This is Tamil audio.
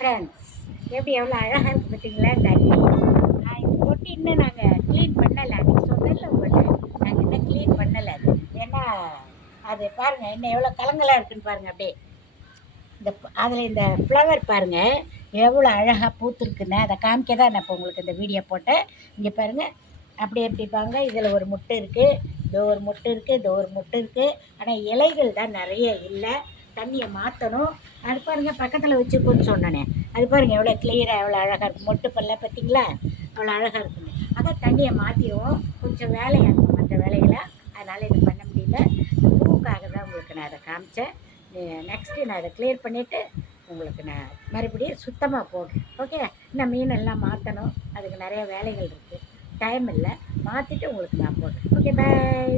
ஃப்ரெண்ட்ஸ், எப்படி எவ்வளோ அழகாக இருக்குது பார்த்தீங்களா தண்ணி. இந்த தொட்டி இன்னும் நாங்கள் க்ளீன் பண்ணலை. அன்றைக்கி சொன்னல உங்கள்கிட்ட, நாங்கள் இன்னும் க்ளீன் பண்ணலை. அது ஏன்னா அது பாருங்கள் இன்னும் எவ்வளோ கலங்கலாக இருக்குதுன்னு பாருங்கள். அப்படியே இந்த அதில் இந்த ஃப்ளவர் பாருங்கள் எவ்வளோ அழகாக பூத்துருக்குன்னு அதை காமிக்க தான் நான் இப்போ உங்களுக்கு இந்த வீடியோ போட்டேன். இங்கே பாருங்கள் அப்படி எப்படி பாருங்க. இதில் ஒரு முட்டை இருக்குது, இதோ ஒரு முட்டை இருக்குது, இதோ ஒரு முட்டை இருக்குது. ஆனால் இலைகள் தான் நிறைய இல்லை. தண்ணியை மாற்றணும். அது பாருங்கள் பக்கத்தில் வச்சுக்கோன்னு சொன்னேனே, அது பாருங்கள் எவ்வளோ கிளியராக எவ்வளோ அழகாக இருக்குது. மொட்டு பல்ல பார்த்தீங்களா அவ்வளோ அழகாக இருக்குங்க. அதான் தண்ணியை மாற்றிடுவோம். கொஞ்சம் வேலையாக இருக்கும் மற்ற வேலைகளை, அதனால் இது பண்ண முடியல. பூவுக்காக தான் உங்களுக்கு நான் அதை காமிச்சேன். நெக்ஸ்ட்டு நான் அதை கிளியர் பண்ணிவிட்டு உங்களுக்கு நான் மறுபடியும் சுத்தமாக போடுறேன். ஓகே, இன்னும் மீனெல்லாம் மாற்றணும். அதுக்கு நிறைய வேலைகள் இருக்குது, டைம் இல்லை. மாற்றிட்டு உங்களுக்கு நான் போடுறேன். ஓகே, பாய்.